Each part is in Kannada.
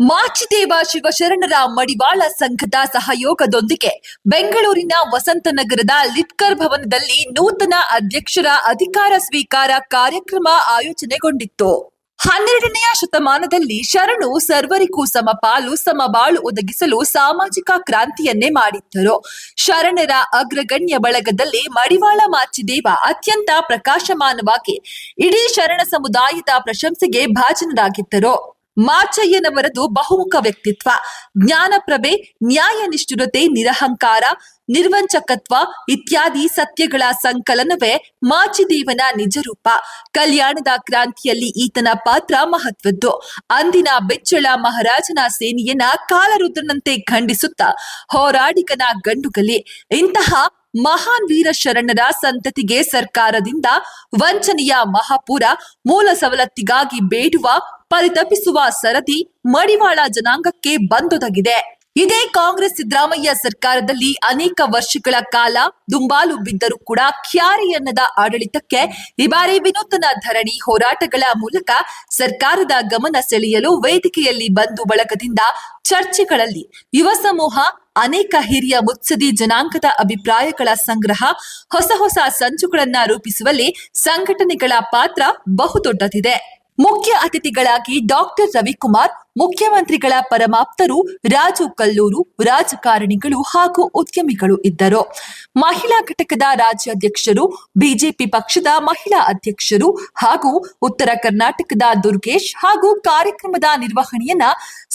ಮಾಚಿದೇವ ಶಿವಶರಣರ ಮಡಿವಾಳ ಸಂಘದ ಸಹಯೋಗದೊಂದಿಗೆ ಬೆಂಗಳೂರಿನ ವಸಂತನಗರದ ಲಿಟ್ಕರ್ ಭವನದಲ್ಲಿ ನೂತನ ಅಧ್ಯಕ್ಷರ ಅಧಿಕಾರ ಸ್ವೀಕಾರ ಕಾರ್ಯಕ್ರಮ ಆಯೋಜನೆಗೊಂಡಿತ್ತು. ಹನ್ನೆರಡನೆಯ ಶತಮಾನದಲ್ಲಿ ಶರಣು ಸರ್ವರಿಗೂ ಸಮಪಾಲು ಸಮಬಾಳು ಒದಗಿಸಲು ಸಾಮಾಜಿಕ ಕ್ರಾಂತಿಯನ್ನೇ ಮಾಡಿದ್ದರು. ಶರಣರ ಅಗ್ರಗಣ್ಯ ಬಳಗದಲ್ಲಿ ಮಡಿವಾಳ ಮಾಚಿದೇವ ಅತ್ಯಂತ ಪ್ರಕಾಶಮಾನವಾಗಿ ಇಡೀ ಶರಣ ಸಮುದಾಯದ ಪ್ರಶಂಸೆಗೆ ಭಾಜನರಾಗಿದ್ದರು. ಮಾಚಯ್ಯನವರದು ಬಹುಮುಖ ವ್ಯಕ್ತಿತ್ವ. ಜ್ಞಾನಪ್ರಭೆ ನ್ಯಾಯ ನಿಷ್ಠುರತೆ ನಿರಹಂಕಾರ, ನಿರ್ವಂಚಕತ್ವ ಇತ್ಯಾದಿ ಸತ್ಯಗಳ ಸಂಕಲನವೇ ಮಾಚಿದೇವನ ನಿಜರೂಪ. ಕಲ್ಯಾಣದ ಕ್ರಾಂತಿಯಲ್ಲಿ ಈತನ ಪಾತ್ರ ಮಹತ್ವದ್ದು. ಅಂದಿನ ಬೆಚ್ಚಳ ಮಹಾರಾಜನ ಸೇನೆಯನ್ನ ಕಾಲರುದ್ರನಂತೆ ಖಂಡಿಸುತ್ತಾ ಹೋರಾಡಿಗನ ಗಂಡುಗಲಿ. ಇಂತಹ ಮಹಾನ್ ವೀರ ಶರಣರ ಸಂತತಿಗೆ ಸರ್ಕಾರದಿಂದ ವಂಚನೆಯ ಮಹಾಪುರ ಮೂಲ ಸವಲತ್ತಿಗಾಗಿ ಬೇಡುವ ಪರಿತಪಿಸುವ ಸರದಿ ಮಡಿವಾಳ ಜನಾಂಗಕ್ಕೆ ಬಂದೊದಗಿದೆ. ಇದೇ ಕಾಂಗ್ರೆಸ್ ಸಿದ್ದರಾಮಯ್ಯ ಸರ್ಕಾರದಲ್ಲಿ ಅನೇಕ ವರ್ಷಗಳ ಕಾಲ ದುಂಬಾಲು ಬಿದ್ದರೂ ಕೂಡ ಖ್ಯಾರಿಯನ್ನದ ಆಡಳಿತಕ್ಕೆ ಈ ಬಾರಿ ವಿನೂತನ ಧರಣಿ ಹೋರಾಟಗಳ ಮೂಲಕ ಸರ್ಕಾರದ ಗಮನ ಸೆಳೆಯಲು ವೇದಿಕೆಯಲ್ಲಿ ಬಂದು ಬಳಗದಿಂದ ಚರ್ಚೆಗಳಲ್ಲಿ ಯುವ ಸಮೂಹ, ಅನೇಕ ಹಿರಿಯ ಮುತ್ಸದಿ ಜನಾಂಗದ ಅಭಿಪ್ರಾಯಗಳ ಸಂಗ್ರಹ, ಹೊಸ ಹೊಸ ಸಂಚುಗಳನ್ನ ರೂಪಿಸುವಲ್ಲಿ ಸಂಘಟನೆಗಳ ಪಾತ್ರ ಬಹುದೊಡ್ಡದಿದೆ. ಮುಖ್ಯ ಅತಿಥಿಗಳಾಗಿ ಡಾಕ್ಟರ್ ರವಿಕುಮಾರ್ ಮುಖ್ಯಮಂತ್ರಿಗಳ ಪರಮಾಪ್ತರು, ರಾಜು ಕಲ್ಲೂರು, ರಾಜಕಾರಣಿಗಳು ಹಾಗೂ ಉದ್ಯಮಿಗಳು ಇದ್ದರು. ಮಹಿಳಾ ಘಟಕದ ರಾಜ್ಯಾಧ್ಯಕ್ಷರು, ಬಿಜೆಪಿ ಪಕ್ಷದ ಮಹಿಳಾ ಅಧ್ಯಕ್ಷರು ಹಾಗೂ ಉತ್ತರ ಕರ್ನಾಟಕದ ದುರ್ಗೇಶ್ ಹಾಗೂ ಕಾರ್ಯಕ್ರಮದ ನಿರ್ವಹಣೆಯನ್ನ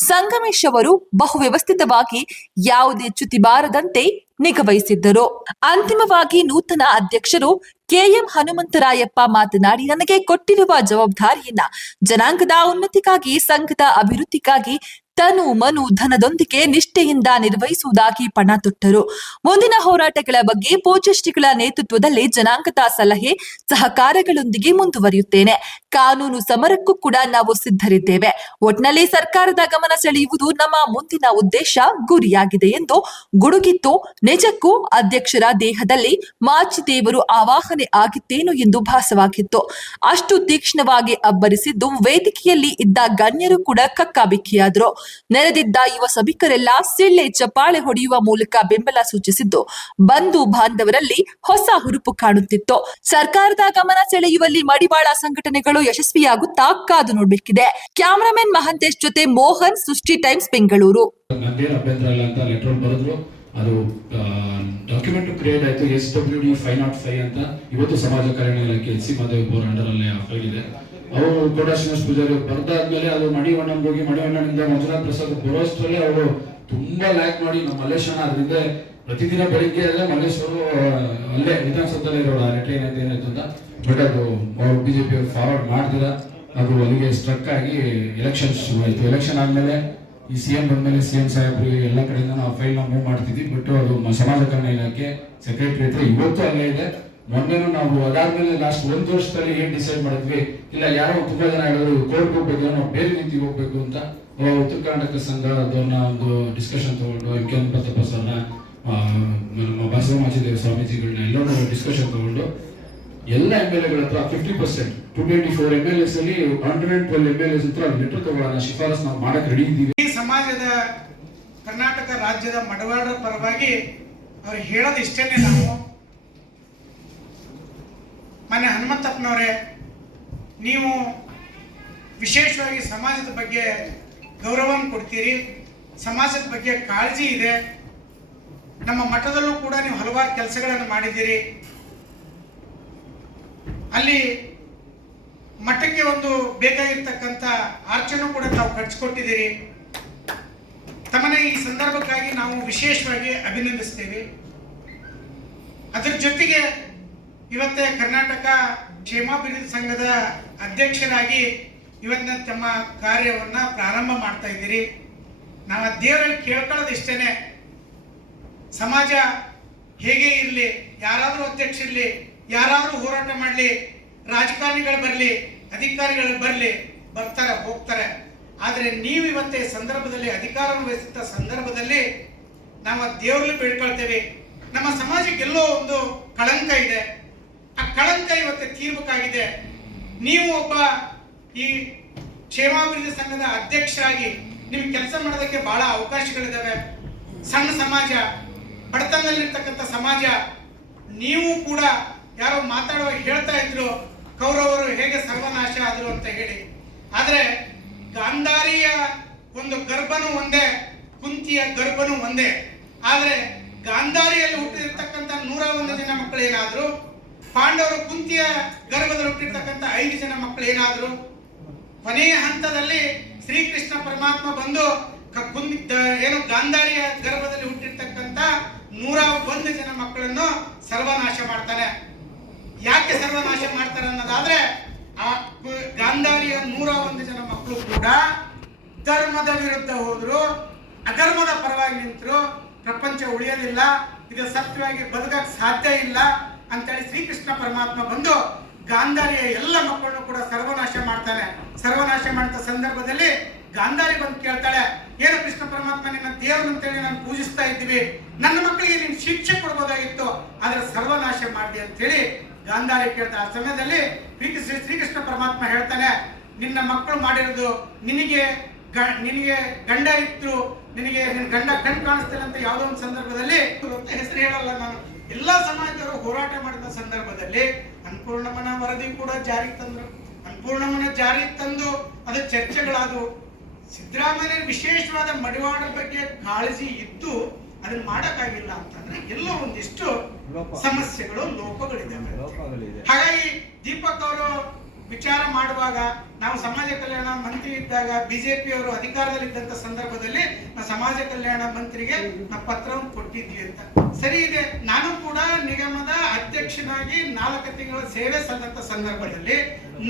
ಸಂಗಮೇಶ್ ಅವರು ಬಹು ವ್ಯವಸ್ಥಿತವಾಗಿ ಯಾವುದೇ ಚ್ಯುತಿ ಬಾರದಂತೆ ನಿಗವಹಿಸಿದ್ದರು. ಅಂತಿಮವಾಗಿ ನೂತನ ಅಧ್ಯಕ್ಷರು ಕೆಎಂ ಹನುಮಂತರಾಯಪ್ಪ ಮಾತನಾಡಿ, ನನಗೆ ಕೊಟ್ಟಿರುವ ಜವಾಬ್ದಾರಿಯನ್ನ ಜನಾಂಗದ ಉನ್ನತಿಗಾಗಿ ಸಂಘದ ಅಭಿವೃದ್ಧಿಗಾಗಿ ತನು ಮನು ಧನದೊಂದಿಗೆ ನಿಷ್ಠೆಯಿಂದ ನಿರ್ವಹಿಸುವುದಾಗಿ ಪಣ ತೊಟ್ಟರು. ಮುಂದಿನ ಹೋರಾಟಗಳ ಬಗ್ಗೆ ಪೂಜ್ಯಶ್ರೀಗಳ ನೇತೃತ್ವದಲ್ಲಿ ಜನಾಂಗದ ಸಲಹೆ ಸಹಕಾರಗಳೊಂದಿಗೆ ಮುಂದುವರಿಯುತ್ತೇನೆ. ಕಾನೂನು ಸಮರಕ್ಕೂ ಕೂಡ ನಾವು ಸಿದ್ಧರಿದ್ದೇವೆ. ಒಟ್ನಲ್ಲಿ ಸರ್ಕಾರದ ಗಮನ ಸೆಳೆಯುವುದು ನಮ್ಮ ಮುಂದಿನ ಉದ್ದೇಶ, ಗುರಿಯಾಗಿದೆ ಎಂದು ಗುಡುಗಿತ್ತು. ನಿಜಕ್ಕೂ ಅಧ್ಯಕ್ಷರ ದೇಹದಲ್ಲಿ ಮಾಚಿದೇವರು ಆವಾಹನೆ ಆಗಿತ್ತೇನು ಎಂದು ಭಾಸವಾಗಿತ್ತು. ಅಷ್ಟು ತೀಕ್ಷ್ಣವಾಗಿ ಅಬ್ಬರಿಸಿದ್ದು ವೇದಿಕೆಯಲ್ಲಿ ಇದ್ದ ಗಣ್ಯರು ಕೂಡ ಕಕ್ಕಾಬಿಕ್ಕಿಯಾದರು. ನೆರೆದಿದ್ದ ಯುವ ಸಭಿಕರೆಲ್ಲ ಸಿಳ್ಳೆ ಚಪ್ಪಾಳೆ ಹೊಡೆಯುವ ಮೂಲಕ ಬೆಂಬಲ ಸೂಚಿಸಿದ್ದು, ಬಂಧು ಬಾಂಧವರಲ್ಲಿ ಹೊಸ ಹುರುಪು ಕಾಣುತ್ತಿತ್ತು. ಸರ್ಕಾರದ ಗಮನ ಸೆಳೆಯುವಲ್ಲಿ ಮಡಿವಾಳ ಸಂಘಟನೆಗಳು ಯಶಸ್ವಿಯಾಗುತ್ತಾ ಕಾದು ನೋಡಬೇಕಿದೆ. ಕ್ಯಾಮರಾಮನ್ ಮಹಂತೇಶ್ ಜೊತೆ ಮೋಹನ್, ಸೃಷ್ಟಿ ಟೈಮ್ಸ್, ಬೆಂಗಳೂರು. ಅದು ಡಾಕ್ಯುಮೆಂಟ್ ಕ್ರಿಯೇಟ್ ಆಯ್ತು S W D five not five ಅಂತ. ಇವತ್ತು ಸಮಾಜ ಕಲ್ಯಾಣ ಇಲಾಖೆ ಸಿ ಮಾದೇವ್ ಬೋರ್ ಅಂಡರ್ ಅಲ್ಲೇ ಫೈಲ್ ಇದೆ. ಅವರು ಕೂಡ ಶ್ರೀನಿವಾಸ ಪೂಜಾರಿ ಬರ್ದಾದ್ಮೇಲೆ ಅದು ಮಡಿವಣ್ಣ ಹೋಗಿ ಮಡಿವಣ್ಣನಿಂದ ಮಂಜುನಾಥ್ ಪ್ರಸಾದ್ ಬರೋಷ್ಟರಲ್ಲಿ ಅವರು ತುಂಬಾ ಲ್ಯಾಕ್ ಮಾಡಿ ನಮ್ಮ ಮಲ್ಲೇಶ್ ಅಣ್ಣ ಅದರಿಂದ ಪ್ರತಿದಿನ ಬೆಳಿಗ್ಗೆ ಎಲ್ಲ ಮಲ್ಲೇಶ್ವರ ಅಲ್ಲೇ ವಿಧಾನಸೌಧದಲ್ಲಿ ಇರೋರು, ಆ ರೇಟ್ ಏನಾಯ್ತು ಅಂತ ಬಟ್ ಅದು ಅವ್ರು ಬಿಜೆಪಿ ಅವ್ರು ಫಾರ್ವರ್ಡ್ ಮಾಡ್ದಿರ ಅದು ಅಲ್ಲಿಗೆ ಸ್ಟ್ರಕ್ ಆಗಿ ಎಲೆಕ್ಷನ್ ಶುರು ಆಯ್ತು. ಎಲೆಕ್ಷನ್ ಆದ್ಮೇಲೆ ಈ ಸಿ ಎಂ ಬಂದ್ಮೇಲೆ ಸಿ ಎಂ ಸಾಹೇಬ್ರು ಎಲ್ಲ ಕಡೆಯಿಂದ ನಾವು ಫೈಲ್ನ ಮೂವ್ ಮಾಡ್ತಿದ್ವಿ. ಬಟ್ ಅದು ಸಮಾಜ ಕಲ್ಯಾಣ ಇಲಾಖೆ ಸೆಕ್ರೆಟರಿ ಹತ್ರ ಇವತ್ತು ಅಲ್ಲೇ ಇದೆ. ಮೊನ್ನೆನೂ ನಾವು ಅದಾದ್ಮೇಲೆ ಲಾಸ್ಟ್ ಒಂದು ವರ್ಷದಲ್ಲಿ ಏನ್ ಡಿಸೈಡ್ ಮಾಡಿದ್ವಿ? ಇಲ್ಲ, ಯಾರೋ ತುಂಬಾ ಜನ ಹೇಳಿದ್ರು ಕೋರ್ಟ್ ಹೋಗ್ಬೇಕು ನಾವು ಬೇರೆ ರೀತಿ ಹೋಗ್ಬೇಕು ಅಂತ. ಉತ್ತರ ಕರ್ನಾಟಕ ಸಂಘ ಅದನ್ನ ಒಂದು ಡಿಸ್ಕಷನ್ ತಗೊಂಡು ಎಂ ಕೆ ಪ್ರತಾಪ ಸರ್ನ ನಮ್ಮ ಬಸವಮಾಚಿದೇವ ಸ್ವಾಮೀಜಿಗಳನ್ನ ಎಲ್ಲರೂ ಡಿಸ್ಕಷನ್ ತಗೊಂಡು, ಎಲ್ಲ ಎಂ ಎಲ್ ಎಗಳ ಹತ್ರ fifty percent to twenty four M L S ಅಲ್ಲಿ hundred twelve M L S ಹತ್ರ ಲೆಟರ್ ತಗೊಳ್ಳೋಣ ಶಿಫಾರಸ್ ನಾವು ಮಾಡಕ್ ರೆಡಿ ಇದ್ದೀವಿ. ಈ ಸಮಾಜದ, ಕರ್ನಾಟಕ ರಾಜ್ಯದ ಮಡವಾಡರ ಪರವಾಗಿ ಅವ್ರು ಹೇಳೋದು ಇಷ್ಟೇನೆ ನಾವು ಮೊನ್ನೆ ಹನುಮಂತಪ್ಪನವರೇ, ನೀವು ವಿಶೇಷವಾಗಿ ಸಮಾಜದ ಬಗ್ಗೆ ಗೌರವವನ್ನು ಕೊಡ್ತೀರಿ. ಸಮಾಜದ ಬಗ್ಗೆ ಕಾಳಜಿ ಇದೆ. ನಮ್ಮ ಮಠದಲ್ಲೂ ಕೂಡ ನೀವು ಹಲವಾರು ಕೆಲಸಗಳನ್ನು ಮಾಡಿದ್ದೀರಿ. ಅಲ್ಲಿ ಮಠಕ್ಕೆ ಒಂದು ಬೇಕಾಗಿರ್ತಕ್ಕಂಥ ಆರ್ಚನ್ನು ಕೂಡ ತಾವು ಕೊಟ್ಟಿದ್ದೀರಿ ತಮ್ಮನ್ನ ಈ ಸಂದರ್ಭಕ್ಕಾಗಿ ನಾವು ವಿಶೇಷವಾಗಿ ಅಭಿನಂದಿಸ್ತೇವೆ. ಅದರ ಜೊತೆಗೆ ಇವತ್ತೇ ಕರ್ನಾಟಕ ಕ್ಷೇಮಾಭಿವೃದ್ಧಿ ಸಂಘದ ಅಧ್ಯಕ್ಷರಾಗಿ ಇವತ್ತಿನ ತಮ್ಮ ಕಾರ್ಯವನ್ನ ಪ್ರಾರಂಭ ಮಾಡ್ತಾ ಇದ್ದೀರಿ. ನಾವು ದೇವರಲ್ಲಿ ಕೇಳ್ಕೊಳ್ಳೋದಿಷ್ಟೇನೆ. ಸಮಾಜ ಹೇಗೆ ಇರಲಿ, ಯಾರಾದರೂ ಅಧ್ಯಕ್ಷ ಇರಲಿ, ಯಾರಾದರೂ ಹೋರಾಟ ಮಾಡಲಿ, ರಾಜಕಾರಣಿಗಳು ಬರಲಿ, ಅಧಿಕಾರಿಗಳು ಬರಲಿ, ಬರ್ತಾರೆ, ಹೋಗ್ತಾರೆ. ಆದರೆ ನೀವು ಇವತ್ತೇ ಸಂದರ್ಭದಲ್ಲಿ, ಅಧಿಕಾರವನ್ನು ವಹಿಸಿದ ಸಂದರ್ಭದಲ್ಲಿ ನಾವು ದೇವರಲ್ಲಿ ಬೇಡ್ಕೊಳ್ತೇವೆ. ನಮ್ಮ ಸಮಾಜಕ್ಕೆಲ್ಲೋ ಒಂದು ಕಳಂಕ ಇದೆ. ಆ ಕಳಂಕ ಇವತ್ತು ತೀರ್ಬೇಕಾಗಿದೆ. ನೀವು ಒಬ್ಬ ಈ ಕ್ಷೇಮಾಭಿವೃದ್ಧಿ ಸಂಘದ ಅಧ್ಯಕ್ಷರಾಗಿ ನಿಮ್ಗೆ ಕೆಲಸ ಮಾಡೋದಕ್ಕೆ ಬಹಳ ಅವಕಾಶಗಳಿದ್ದಾವೆ ಸಣ್ಣ ಸಮಾಜ, ಬಡತನದಲ್ಲಿರ್ತಕ್ಕಂಥ ಸಮಾಜ, ನೀವು ಕೂಡ ಯಾರೋ ಮಾತಾಡುವಾಗ ಹೇಳ್ತಾ ಇದ್ರು, ಕೌರವರು ಹೇಗೆ ಸರ್ವನಾಶ ಆದರು ಅಂತ ಹೇಳಿ. ಆದರೆ ಗಾಂಧಾರಿಯ ಒಂದು ಗರ್ಭನು ಒಂದೇ, ಕುಂತಿಯ ಗರ್ಭನು ಒಂದೇ. ಆದರೆ ಗಾಂಧಾರಿಯಲ್ಲಿ ಹುಟ್ಟಿರ್ತಕ್ಕಂಥ ನೂರ ಒಂದು ಜನ ಮಕ್ಕಳು ಏನಾದ್ರು ಪಾಂಡವರು ಕುಂತಿಯ ಗರ್ಭದಲ್ಲಿ ಹುಟ್ಟಿರ್ತಕ್ಕಂಥ ಐದು ಜನ ಮಕ್ಕಳು ಏನಾದ್ರು? ಕೊನೆಯ ಹಂತದಲ್ಲಿ ಶ್ರೀಕೃಷ್ಣ ಪರಮಾತ್ಮ ಬಂದು ಏನು ಗಾಂಧಾರಿಯ ಗರ್ಭದಲ್ಲಿ ಹುಟ್ಟಿರ್ತಕ್ಕಂಥ ನೂರ ಒಂದು ಜನ ಮಕ್ಕಳನ್ನು ಸರ್ವನಾಶ ಮಾಡ್ತಾನೆ. ಯಾಕೆ ಸರ್ವನಾಶ ಮಾಡ್ತಾರೆ ಅನ್ನೋದಾದ್ರೆ, ಆ ಗಾಂಧಾರಿಯ ನೂರ ಒಂದು ಜನ ಮಕ್ಕಳು ಕೂಡ ಧರ್ಮದ ವಿರುದ್ಧ ಹೋದ್ರು. ಅಧರ್ಮದ ಪರವಾಗಿ ನಿಂತರು. ಪ್ರಪಂಚ ಉಳಿಯೋದಿಲ್ಲ ಇದು ಸತ್ಯವಾಗಿ ಬದುಕಕ್ಕೆ ಸಾಧ್ಯ ಇಲ್ಲ. ಅಂತೇಳಿ ಶ್ರೀಕೃಷ್ಣ ಪರಮಾತ್ಮ ಬಂದು ಗಾಂಧಾರಿಯ ಎಲ್ಲ ಮಕ್ಕಳನ್ನು ಕೂಡ ಸರ್ವನಾಶ ಮಾಡ್ತಾನೆ. ಸರ್ವನಾಶ ಮಾಡಿದ ಸಂದರ್ಭದಲ್ಲಿ ಗಾಂಧಾರಿ ಬಂದು ಕೇಳ್ತಾಳೆ, ಏನು ಕೃಷ್ಣ ಪರಮಾತ್ಮ, ನಿನ್ನ ದೇವರು ಅಂತೇಳಿ ನಾನು ಪೂಜಿಸ್ತಾ ಇದ್ದೀವಿ. ನನ್ನ ಮಕ್ಕಳಿಗೆ ನೀನು ಶಿಕ್ಷೆ ಕೊಡ್ಬೋದಾಗಿತ್ತು, ಆದ್ರೆ ಸರ್ವನಾಶ ಮಾಡಿದೆ ಅಂತೇಳಿ ಗಾಂಧಾರಿ ಕೇಳ್ತಾ ಆ ಸಮಯದಲ್ಲಿ ಶ್ರೀ- ಶ್ರೀ- ಶ್ರೀಕೃಷ್ಣ ಪರಮಾತ್ಮ ಹೇಳ್ತಾನೆ, ನಿನ್ನ ಮಕ್ಕಳು ಮಾಡಿರೋದು ನಿನಗೆ ನಿನಗೆ ಗಂಡ ಇತ್ತು, ನಿನಗೆ ನಿನ್ನ ಗಂಡ ಕಣ್ ಕಾಣಿಸ್ತಿಲ್ಲ ಅಂತ ಯಾವುದೋ ಒಂದು ಸಂದರ್ಭದಲ್ಲಿ ಅಂತ ಹೆಸರು ಹೇಳಲ್ಲ ನಾನು. ಎಲ್ಲಾ ಸಮಾಜರು ಹೋರಾಟ ಮಾಡಿದ ಸಂದರ್ಭದಲ್ಲಿ ಅನ್ಪೂರ್ಣಮನ ವರದಿ ಕೂಡ ಜಾರಿಗೆ ತಂದ್ರು. ಅನ್ಪೂರ್ಣಮನ ಜಾರಿಗೆ ತಂದು ಅದು ಚರ್ಚೆಗಳಾದವು. ಸಿದ್ದರಾಮಯ್ಯ ವಿಶೇಷವಾದ ಮಡಿವಾಡ ಬಗ್ಗೆ ಕಾಳಜಿ ಇದ್ದು ಅದನ್ನ ಮಾಡಕ್ಕಾಗಿಲ್ಲ ಅಂತಂದ್ರೆ ಎಲ್ಲೋ ಒಂದಿಷ್ಟು ಸಮಸ್ಯೆಗಳು ಲೋಪಗಳಿದ್ದಾವೆ ಲೋಪಗಳಿದೆ. ಹಾಗಾಗಿ ಅವರು ವಿಚಾರ ಮಾಡುವಾಗ ನಾವು ಸಮಾಜ ಕಲ್ಯಾಣ ಮಂತ್ರಿ ಇದ್ದಾಗ ಬಿಜೆಪಿ ಅವರು ಅಧಿಕಾರದಲ್ಲಿದ್ದಂತ ಸಂದರ್ಭದಲ್ಲಿ ನಾ ಸಮಾಜ ಕಲ್ಯಾಣ ಮಂತ್ರಿಗೆ ನಾ ಪತ್ರವನ್ನು ಕೊಟ್ಟಿದ್ವಿ ಅಂತ. ಸರಿ ಇದೆ. ನಾನು ಕೂಡ ನಿಗಮದ ಅಧ್ಯಕ್ಷನಾಗಿ ನಾಲ್ಕು ತಿಂಗಳ ಸೇವೆ ಸಲ್ಲಂತ ಸಂದರ್ಭದಲ್ಲಿ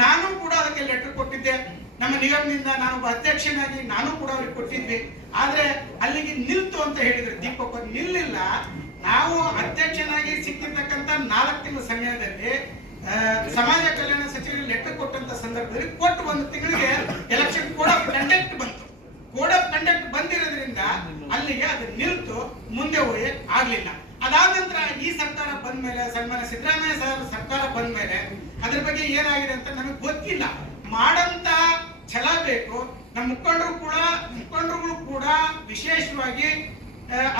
ನಾನು ಕೂಡ ಅದಕ್ಕೆ ಲೆಟರ್ ಕೊಟ್ಟಿದ್ದೆ. ನಮ್ಮ ನಿಗಮದಿಂದ ನಾನು ಅಧ್ಯಕ್ಷನಾಗಿ ನಾನು ಕೂಡ ಅವ್ರಿಗೆ ಕೊಟ್ಟಿದ್ವಿ. ಆದ್ರೆ ಅಲ್ಲಿಗೆ ನಿಲ್ತು ಅಂತ ಹೇಳಿದ್ರು ದೀಪಕ್ ನಿಲ್ಲಿಲ್ಲ. ನಾವು ಅಧ್ಯಕ್ಷನಾಗಿ ಸಿಕ್ಕಿರ್ತಕ್ಕಂಥ ನಾಲ್ಕು ತಿಂಗಳ ಸಮಯದಲ್ಲಿ ಸಮಾಜ ಕಲ್ಯಾಣ ಸಚಿವರು ಲೆಟರ್ ಕೊಟ್ಟಂತ ಸಂದರ್ಭದಲ್ಲಿ ಕೊಟ್ಟು ಒಂದು ತಿಂಗಳಿಗೆ ಎಲೆಕ್ಷನ್ ಕೋಡ್ ಆಫ್ ಕಂಡಕ್ಟ್ ಬಂತು. ಕೋಡ್ ಆಫ್ ಕಂಡಕ್ಟ್ ಬಂದಿರೋದ್ರಿಂದ ಅಲ್ಲಿಗೆ ಅದು ನಿಲ್ತು, ಮುಂದೆ ಹೋಗಿ ಆಗ್ಲಿಲ್ಲ. ಅದಾದ ನಂತರ ಈ ಸರ್ಕಾರ ಬಂದ ಮೇಲೆ ಸನ್ಮಾನ ಸಿದ್ದರಾಮಯ್ಯ ಸರ್ ಸರ್ಕಾರ ಬಂದ ಮೇಲೆ ಅದ್ರ ಬಗ್ಗೆ ಏನಾಗಿದೆ ಅಂತ ನಮಗೆ ಗೊತ್ತಿಲ್ಲ. ಮಾಡಂತ ಛಲ ಬೇಕು. ನಮ್ಮ ಮುಖಂಡರು ಕೂಡ, ಮುಖಂಡರುಗಳು ಕೂಡ ವಿಶೇಷವಾಗಿ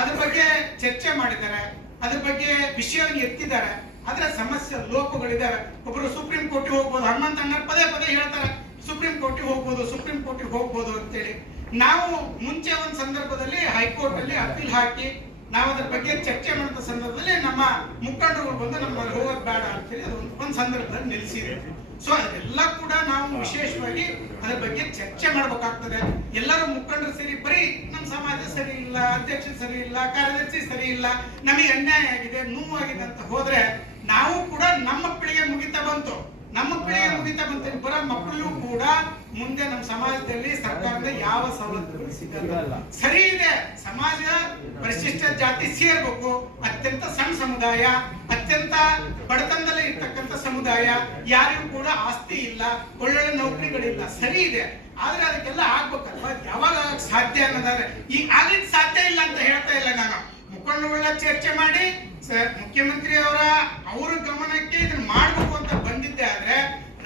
ಅದ್ರ ಬಗ್ಗೆ ಚರ್ಚೆ ಮಾಡಿದ್ದಾರೆ. ಅದ್ರ ಬಗ್ಗೆ ವಿಷಯವನ್ನು ಎತ್ತಿದ್ದಾರೆ. ಆದ್ರೆ ಸಮಸ್ಯೆ ಲೋಪಗಳಿದ್ದಾವೆ ಒಬ್ಬರು ಸುಪ್ರೀಂ ಕೋರ್ಟಿಗೆ ಹೋಗ್ಬೋದು ಹನುಮಂತಣ್ಣ ಪದೇ ಪದೇ ಹೇಳ್ತಾರೆ, ಸುಪ್ರೀಂ ಕೋರ್ಟಿಗೆ ಹೋಗ್ಬೋದು, ಸುಪ್ರೀಂ ಕೋರ್ಟಿಗೆ ಹೋಗ್ಬೋದು ಅಂತೇಳಿ. ನಾವು ಮುಂಚೆ ಒಂದು ಸಂದರ್ಭದಲ್ಲಿ ಹೈಕೋರ್ಟ್ ಅಲ್ಲಿ ಅಪೀಲ್ ಹಾಕಿ ನಾವು ಅದ್ರ ಬಗ್ಗೆ ಚರ್ಚೆ ಮಾಡಿದ ಸಂದರ್ಭದಲ್ಲಿ ನಮ್ಮ ಮುಖಂಡರು ಬಂದು ನಮ್ಮ ಹೋಗೋದು ಬೇಡ ಅಂತೇಳಿ ಅದು ಒಂದು- ಸಂದರ್ಭದಲ್ಲಿ ನಿಲ್ಲಿಸಿದೆ ಸೊ ಅದೆಲ್ಲ ಕೂಡ ನಾವು ವಿಶೇಷವಾಗಿ ಅದ್ರ ಬಗ್ಗೆ ಚರ್ಚೆ ಮಾಡ್ಬೇಕಾಗ್ತದೆ. ಎಲ್ಲರೂ ಮುಖಂಡರು ಸರಿ, ಬರೀ ನಮ್ಮ ಸಮಾಜ ಸರಿ ಇಲ್ಲ ಅಧ್ಯಕ್ಷ ಸರಿ ಇಲ್ಲ, ಕಾರ್ಯದರ್ಶಿ ಸರಿ ಇಲ್ಲ, ನಮಗೆ ಅನ್ಯಾಯ ಆಗಿದೆ ನೋವಾಗಿದೆ ಅಂತ ಹೋದ್ರೆ ನಾವು ಕೂಡ ನಮ್ಮ ಮಕ್ಕಳಿಗೆ ಮುಗಿತಾ ಬಂತು. ನಮ್ಮ ಮಕ್ಕಳಿಗೆ ಮುಗಿತಾ ಬಂತು. ಬರೋ ಮಕ್ಕಳು ಕೂಡ ಮುಂದೆ ನಮ್ಮ ಸಮಾಜದಲ್ಲಿ ಸರ್ಕಾರದ ಯಾವ ಸವಲತ್ತುಗಳು ಸಿಗಲ್ಲ. ಸರಿ ಇದೆ. ಸಮಾಜ ಪರಿಶಿಷ್ಟ ಜಾತಿ ಸೇರ್ಬೇಕು. ಅತ್ಯಂತ ಸಣ್ಣ ಸಮುದಾಯ, ಅತ್ಯಂತ ಬಡತನದಲ್ಲಿ ಇರ್ತಕ್ಕಂಥ ಸಮುದಾಯ, ಯಾರಿಗೂ ಕೂಡ ಆಸ್ತಿ ಇಲ್ಲ, ಒಳ್ಳೊಳ್ಳೆ ನೌಕರಿಗಳಿಲ್ಲ. ಸರಿ ಇದೆ. ಆದ್ರೆ ಅದಕ್ಕೆಲ್ಲ ಆಗ್ಬೇಕಲ್ವಾ? ಯಾವಾಗ ಸಾಧ್ಯ ಅನ್ನೋದಾದ್ರೆ ಈಗ ಆಗಿದ್ ಸಾಧ್ಯ ಇಲ್ಲ ಅಂತ ಹೇಳ್ತಾ ಇಲ್ಲ ನಾನು. ಮುಖಂಡರುಗಳ ಚರ್ಚೆ ಮಾಡಿ, ಸರ್, ಮುಖ್ಯಮಂತ್ರಿ ಅವರ ಅವರ ಗಮನಕ್ಕೆ ಇದನ್ನ ಮಾಡಬೇಕು ಅಂತ ಬಂದಿದ್ದೆ ಆದ್ರೆ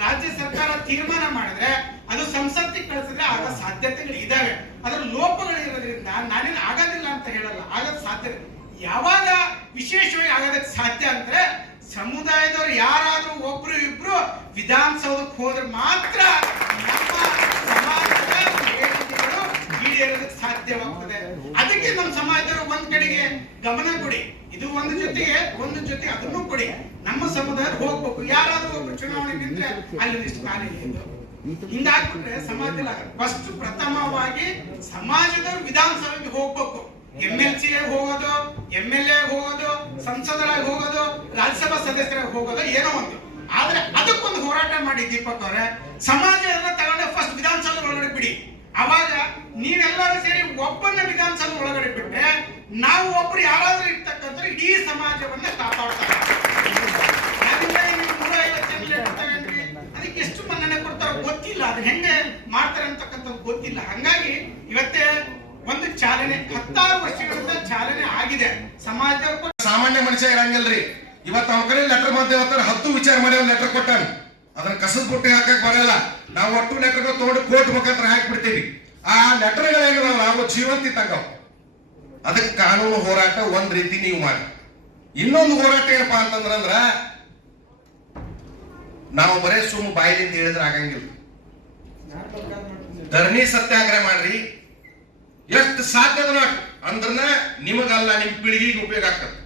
ರಾಜ್ಯ ಸರ್ಕಾರ ತೀರ್ಮಾನ ಮಾಡಿದ್ರೆ ಅದು ಸಂಸತ್ತಿಗೆ ಕಳಿಸಿದ್ರೆ ಆಗ ಸಾಧ್ಯತೆಗಳು ಇದಾವೆ. ಅದ್ರ ಲೋಪಗಳು ಇರೋದ್ರಿಂದ ನಾನೇನು ಆಗೋದಿಲ್ಲ ಅಂತ ಹೇಳಲ್ಲ, ಆಗದ್ ಸಾಧ್ಯ ಯಾವಾಗ ವಿಶೇಷವಾಗಿ ಆಗೋದಕ್ಕೆ ಸಾಧ್ಯ ಅಂದ್ರೆ ಸಮುದಾಯದವ್ರು ಯಾರಾದ್ರೂ ಒಬ್ರು ಇಬ್ರು ವಿಧಾನಸೌಧಕ್ಕೆ ಹೋದ್ರೆ ಮಾತ್ರ ನಮ್ಮ ಸಮಾಜದ ಬೇಡಿಕೆಗಳು ಈಡೇರೋದಕ್ಕೆ ಸಾಧ್ಯವಾಗ್ತದೆ. ಅದಕ್ಕೆ ನಮ್ಮ ಸಮಾಜದವರು ಒಂದ್ ಕಡೆಗೆ ಗಮನ ಕೊಡಿ. ಇದು ಒಂದು ಜೊತೆಗೆ, ಒಂದು ಜೊತೆ ಅದನ್ನು ಕೊಡಿ. ನಮ್ಮ ಸಮುದಾಯ ಹೋಗ್ಬೇಕು. ಯಾರಾದ್ರೂ ಒಬ್ರು ಚುನಾವಣೆ ನಿಂತ್ರೆ ಅಲ್ಲಿ ಇಷ್ಟು ಖಾಲಿ ಇದೆ ಹಿಂಗಾಗ್ಬಿಟ್ರೆ ಸಮಾಜದಲ್ಲಿ ಫಸ್ಟ್ ಪ್ರಥಮವಾಗಿ ಸಮಾಜದವರು ವಿಧಾನಸಭೆಗೆ ಹೋಗ್ಬೇಕು. ಎಂ ಎಲ್ ಸಿ ಹೋಗೋದು ಎಂ ಎಲ್ ಎ ಹೋಗೋದು, ಸಂಸದರಾಗಿ ಹೋಗೋದು, ರಾಜ್ಯಸಭಾ ಸದಸ್ಯರಾಗಿ ಹೋಗೋದು ಏನೋ ಒಂದು. ಆದ್ರೆ ಅದಕ್ಕೊಂದು ಹೋರಾಟ ಮಾಡಿ ದೀಪಕ್ ಅವರೇ. ಸಮಾಜ ತಗೊಂಡೆ, ಫಸ್ಟ್ ವಿಧಾನಸಭೆ ಒಳಗಡೆ ಬಿಡಿ. ಅವಾಗ ನೀವೆಲ್ಲರೂ ಸೇರಿ ಒಬ್ಬನ ವಿಧಾನಸಭೆ ಒಳಗಡೆ ಬಿಟ್ರೆ ನಾವು ಒಬ್ರು ಯಾರಾದ್ರೂ ಇರ್ತಕ್ಕಂಥ ಇಡೀ ಸಮಾಜವನ್ನ ಕಾಪಾಡ್ತಾರೆ. ಅದಕ್ಕೆ ಎಷ್ಟು ಮನ್ನಣೆ ಕೊಡ್ತಾರೋ ಗೊತ್ತಿಲ್ಲ. ಅದು ಹೆಂಗೆ ಮಾಡ್ತಾರೆ ಅಂತಕ್ಕಂಥದ್ದು ಗೊತ್ತಿಲ್ಲ. ಹಂಗಾಗಿ ಇವತ್ತೇ ಒಂದು ಚಾಲನೆ, ಹತ್ತಾರು ವರ್ಷಗಳಿಂದ ಚಾಲನೆ ಆಗಿದೆ. ಸಮಾಜ ಸಾಮಾನ್ಯ ಮನುಷ್ಯ ಇರಂಗಿಲ್ರಿ ಇವತ್ತು ಅವ್ರ ಕಡೆ ಲೆಟರ್ ಮಾಡ್ತೇವೆ ಹತ್ತು ವಿಚಾರ ಮಾಡಿ ಒಂದು ಲೆಟರ್ ಕೊಟ್ಟಾನ. ಅದನ್ನ ಕಸದ ಬುಟ್ಟಿ ಹಾಕಕ್ ಬರಲ್ಲ. ನಾವು ಒಟ್ಟು ಲೆಟರ್ ತಗೊಂಡು ಕೋರ್ಟ್ ಮುಖಾಂತರ ಹಾಕಿ ಬಿಡ್ತೀವಿ ಆ ಲೆಟರ್ಗಳೇನಿದಾವಲ್ಲ ಅವು ಜೀವಂತಿ ತಗವ್ ಅದಕ್ಕೆ ಕಾನೂನು ಹೋರಾಟ ಒಂದ್ ರೀತಿ ನೀವು ಮಾಡಿ. ಇನ್ನೊಂದು ಹೋರಾಟ ಏನಪ್ಪಾ ಅಂತಂದ್ರಂದ್ರ, ನಾವು ಬರೇ ಸುಮ್ಮ ಬಾಯಿಲಿಂದ ಹೇಳಿದ್ರೆ ಆಗಂಗಿಲ್ಲ. ಧರಣಿ ಸತ್ಯಾಗ್ರಹ ಮಾಡ್ರಿ. ಎಷ್ಟು ಸಾಧ್ಯದ ನಾಟ್ ಅಂದ್ರನ ನಿಮಗಲ್ಲ, ನಿಮ್ ಪೀಳಿಗೆಗೆ ಉಪಯೋಗ ಆಗ್ತದೆ.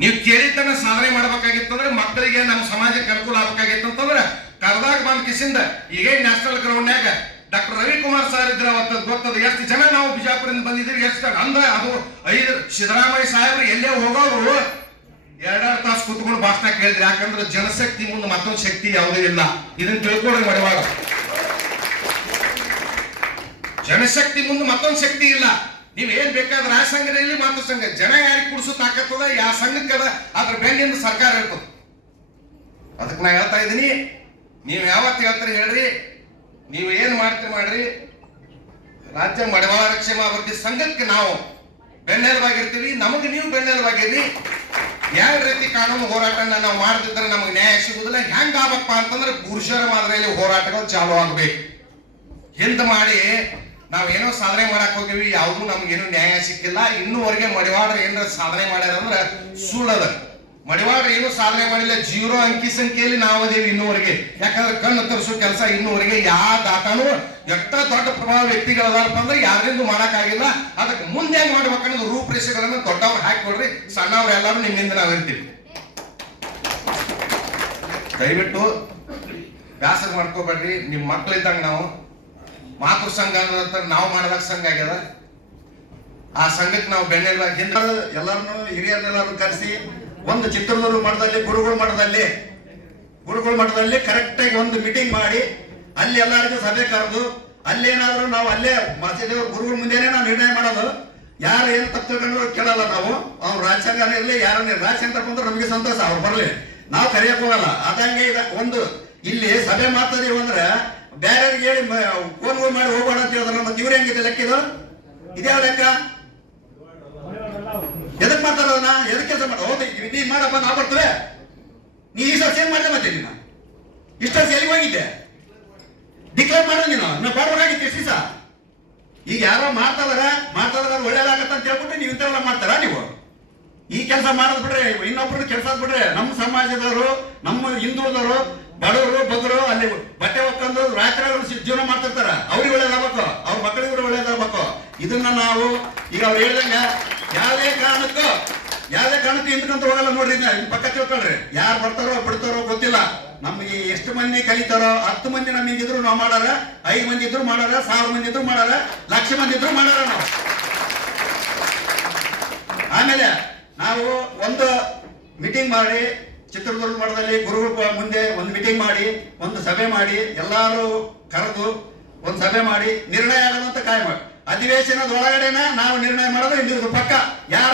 ನೀವು ಕೇಳಿದ್ದನ್ನ ಸಾಧನೆ ಮಾಡ್ಬೇಕಾಗಿತ್ತಂದ್ರೆ, ಮಕ್ಕಳಿಗೆ ನಮ್ಮ ಸಮಾಜಕ್ಕೆ ಅನುಕೂಲ ಆಗ್ಬೇಕಾಗಿತ್ತು ಅಂತಂದ್ರೆ ಕರ್ದಾಗ ಬಂದ್ ಕಿಸಿಂದ, ಈಗೇನ್ ನ್ಯಾಷನಲ್ ಗ್ರೌಂಡ್ನ್ಯಾಗ ಡಾಕ್ಟರ್ ರವಿಕುಮಾರ್ ಸರ್ ಇದ್ರೆ ಅವತ್ತು ಗೊತ್ತದ. ಎಷ್ಟು ಜನ ನಾವು ಬಿಜಾಪುರದಿಂದ ಬಂದಿದ್ದೀರಿ, ಎಷ್ಟು ಅಂದ್ರೆ ಅದು ಐದು ಸಿದ್ದರಾಮಯ್ಯ ಸಾಹೇಬ್ರು ಎಲ್ಲೇ ಹೋಗೋರು ಎರಡೆರಡು ತಾಸು ಕುತ್ಕೊಂಡು ಭಾಷಣ ಕೇಳಿದ್ರಿ. ಯಾಕಂದ್ರೆ ಜನಶಕ್ತಿ ಮುಂದೆ ಮತ್ತೊಂದು ಶಕ್ತಿ ಯಾವುದೂ ಇಲ್ಲ. ಇದನ್ನ ತಿಳ್ಕೊಡ್ರಿ ಮಡಿವಾಗ ಜನಶಕ್ತಿ ಮುಂದೆ ಮತ್ತೊಂದು ಶಕ್ತಿ ಇಲ್ಲ. ನೀವ್ ಏನ್ ಬೇಕಾದ್ರೆ ಆ ಸಂಘದಲ್ಲಿ ಮಾತ್ರ ಮಾತು ಸಂಘ. ಜನ ಯಾರಿಗೆ ಕುಡಿಸೋ ತಾಕತ್ತದ ಯಾವ ಸಂಘಕ್ಕದ ಅದ್ರ ಬೆನ್ನಿಂದ ಸರ್ಕಾರ ಇರ್ತದೆ. ಅದಕ್ಕೆ ನಾ ಹೇಳ್ತಾ ಇದ್ದೀನಿ, ನೀವು ಯಾವತ್ತು ಹೇಳ್ತಾರೆ ಹೇಳ್ರಿ. ನೀವು ಏನ್ ಮಾಡ್ತೀರಿ ಮಾಡ್ರಿ? ರಾಜ್ಯ ಮಡಿವಾಳ ಕ್ಷೇಮ ಅಭಿವೃದ್ಧಿ ಸಂಘಕ್ಕೆ ನಾವು ಬೆನ್ನೆಲುಬಾಗಿರ್ತೀವಿ. ನಮಗೆ ನೀವು ಬೆನ್ನೆಲುಬಾಗಿರಿ ಯಾವ ರೀತಿ ಕಾನೂನು ಹೋರಾಟನ ನಾವು ಮಾಡದಿದ್ರೆ ನಮಗೆ ನ್ಯಾಯ ಸಿಗುದಿಲ್ಲ. ಹೆಂಗ್ ಆಗ್ಬೇಕಪ್ಪ ಅಂತಂದ್ರೆ ಪುರುಷರ ಮಾದರಿಯಲ್ಲಿ ಹೋರಾಟಗಳು ಚಾಲು ಆಗ್ಬೇಕು. ಹಿಂದ್ ಮಾಡಿ ನಾವೇನೋ ಸಾಧನೆ ಮಾಡಕ್ ಹೋಗಿವಿ, ಯಾವ್ದು ನಮ್ಗೇನು ನ್ಯಾಯ ಸಿಕ್ಕಿಲ್ಲ. ಇನ್ನೂವರೆಗೆ ಮಡಿವಾಡ್ರ ಏನಾರ ಸಾಧನೆ ಮಾಡ್ಯಾರ ಅಂದ್ರೆ ಸುಳ್ಳದ. ಮಡಿವಾಡ್ರ ಏನು ಸಾಧನೆ ಮಾಡಿಲ್ಲ? ಜೀರೋ ಅಂಕಿ ಸಂಖ್ಯೆಯಲ್ಲಿ ನಾವು ಅದೇವಿ ಇನ್ನೂವರೆಗೆ. ಯಾಕಂದ್ರೆ ಕಣ್ಣು ತರಿಸೋ ಕೆಲಸ ಇನ್ನೂವರೆಗೆ. ಯಾವ ದಾತಾನು ಎಷ್ಟ ದೊಡ್ಡ ಪ್ರಭಾವ ವ್ಯಕ್ತಿಗಳದಾರಪ್ಪ ಅಂದ್ರೆ ಯಾರಿಂದ ಮಾಡಕ್ಕಾಗಿಲ್ಲ. ಅದಕ್ಕೆ ಮುಂದೆ ಹೆಂಗ್ ಮಾಡ್ಬೇಕನ್ನೋದು ರೂಪರೇಷೆಗಳನ್ನ ದೊಡ್ಡವ್ರು ಹಾಕಿಕೊಡ್ರಿ, ಸಣ್ಣವ್ರು ಎಲ್ಲರೂ ನಿಮ್ಮಿಂದ ನಾವು ಇರ್ತೀವಿ. ದಯವಿಟ್ಟು ವ್ಯಾಸಗ ಮಾಡ್ಕೋಬೇಡ್ರಿ. ನಿಮ್ ಮಕ್ಳಿದ್ದಂಗ ನಾವು, ಮಾತೃ ಸಂಘ ಅನ್ನೋದ್ರ ನಾವು ಮಾಡಿದಾಗ ಸಂಘ ಆಗ್ಯದ? ಆ ಸಂಘಕ್ಕೆ ನಾವು ಬೆನ್ನೆಲ್ಲ ಹಿಂದ ಎಲ್ಲರನ್ನು ಹಿರಿಯರನ್ನೆಲ್ಲರೂ ಕರೆಸಿ ಒಂದು ಚಿತ್ರದುರ್ಗ ಮಠದಲ್ಲಿ, ಗುರುಗಳ ಮಠದಲ್ಲಿ ಗುರುಗಳ ಮಠದಲ್ಲಿ ಕರೆಕ್ಟ್ ಆಗಿ ಒಂದು ಮೀಟಿಂಗ್ ಮಾಡಿ, ಅಲ್ಲಿ ಎಲ್ಲರಿಗೂ ಸಭೆ ಕರೆದು, ಅಲ್ಲೇನಾದ್ರೂ ನಾವು ಅಲ್ಲೇ ಮಸೀದಿ ಗುರುಗಳ ಮುಂದೆನೆ ನಾವು ನಿರ್ಣಯ ಮಾಡೋದು. ಯಾರು ಏನು ತಪ್ಪು ಕೇಳಲ್ಲ ನಾವು. ಅವ್ರು ರಾಜ್ಯಾಂಗನೇ ಇರಲಿ ಯಾರನ್ನ ರಾಜ್ಯಾಂಗ ಬಂದ್ರೆ ನಮಗೆ ಸಂತೋಷ, ಅವ್ರು ಬರಲಿ. ನಾವು ಕರೆಯಕ್ ಹೋಗಲ್ಲ. ಅದಂಗೆ ಇದೆ ಒಂದು, ಇಲ್ಲಿ ಸಭೆ ಮಾಡ್ತದೀವಿ ಅಂದ್ರೆ ಬೇರೆಯವ್ರಿಗೆ ಹೇಳಿ ಫೋನ್ಗಳು ಮಾಡಿ ಹೋಗ್ಬೇಡ ಅಂತ ಹೇಳಿದ್ರೆ ಮತ್ತೆ ಇವ್ರು ಹೆಂಗಿದೆ ಲೆಕ್ಕ ಇದು? ಇದ್ಯಾವ ಲೆಕ್ಕ? ಎದಕ್ ಮಾಡ್ತಾರ ಅದನ್ನ ಎದಕ್ ಕೆಲಸ ಮಾಡ ಹೋದ ನೀನು ಮಾಡಪ್ಪ ನಾ ಬರ್ತೇವೆ ನೀ ಈ ಸಲ ಏನ್ ಮಾಡಿದೆ ಮತ್ತೆ ನೀನು? ಇಷ್ಟ ಎಲ್ಲಿಗೆ ಹೋಗಿದ್ದೆ? ಡಿಕ್ಲೇರ್ ಮಾಡೋ ನೀನು? ನಾನು ಮಾಡ್ಬೇಕಾಗಿತ್ತು ಎಷ್ಟು ದಿವಸ? ಈಗ ಯಾರೋ ಮಾಡ್ತಾರ ಮಾಡ್ತಾರ ಒಳ್ಳೇದಾಗತ್ತ ಅಂತ ಹೇಳ್ಬಿಟ್ಟು ನೀವು ಇಂಥವೆಲ್ಲ ಮಾಡ್ತಾರಾ ನೀವು? ಈ ಕೆಲಸ ಮಾಡೋದ್ ಬಿಡ್ರಿ ಇನ್ನೊಬ್ರದ್ದು ಕೆಲಸ ಬಿಡ್ರಿ ನಮ್ಮ ಸಮಾಜದವರು, ನಮ್ಮ ಹಿಂದುಳಿದವರು, ಬಡವರು, ಬಗ್ಗರು, ಅಲ್ಲಿ ಬಟ್ಟೆ ಹೊಕ್ಕೊಂಡು ರಾತ್ರಿ ಜೀವನ ಮಾಡ್ತಿರ್ತಾರ. ಅವ್ರಿಗೆ ಒಳ್ಳೇದಾಗಬೇಕು, ಅವ್ರ ಮಕ್ಕಳಿಗೂ ಒಳ್ಳೇದಾಗಬೇಕು. ಇದನ್ನ ನಾವು, ಈಗ ಅವ್ರು ಹೇಳ್ದಂಗ ಯಾವುದೇ ಕಾರಣಕ್ಕೂ ಯಾವುದೇ ಕಾರಣಕ್ಕೆ ಹಿಂದ್ಕಂತ ಹೋಗಲ್ಲ ನೋಡ್ರಿ ನಿಮ್ಮ ಪಕ್ಕ ತಿಳ್ಕೊಳ್ರಿ. ಯಾರು ಬರ್ತಾರೋ, ಬಿಡ್ತಾರೋ ಗೊತ್ತಿಲ್ಲ. ನಮ್ಗೆ ಎಷ್ಟು ಮಂದಿ ಕಲಿತಾರೋ, ಹತ್ತು ಮಂದಿ ನಮ್ಗೆ ಇದ್ರು ನಾವು ಮಾಡಾರ, ಐದು ಮಂದಿ ಇದ್ರು ಮಾಡಾರ, ಸಾವಿರ ಮಂದಿ ಇದ್ರು ಮಾಡಾರ, ಲಕ್ಷ ಮಂದಿ ಇದ್ರು ಮಾಡಾರ ನಾವು. ಆಮೇಲೆ ನಾವು ಒಂದು ಮೀಟಿಂಗ್ ಮಾಡಿ, ಚಿತ್ರದುರ್ಗ ಮಠದಲ್ಲಿ ಗುರುಗಳ ಮುಂದೆ ಒಂದು ಮೀಟಿಂಗ್ ಮಾಡಿ, ಒಂದು ಸಭೆ ಮಾಡಿ, ಎಲ್ಲರೂ ಕರೆದು ಒಂದು ಸಭೆ ಮಾಡಿ, ನಿರ್ಣಯ ಆಗೋದಂತ ಕಾಯ ಮಾಡಿ ಅಧಿವೇಶನದ ಒಳಗಡೆನ ನಾವು ನಿರ್ಣಯ ಮಾಡೋದು ಹಿಂದಿರುದು ಪಕ್ಕ. ಯಾರು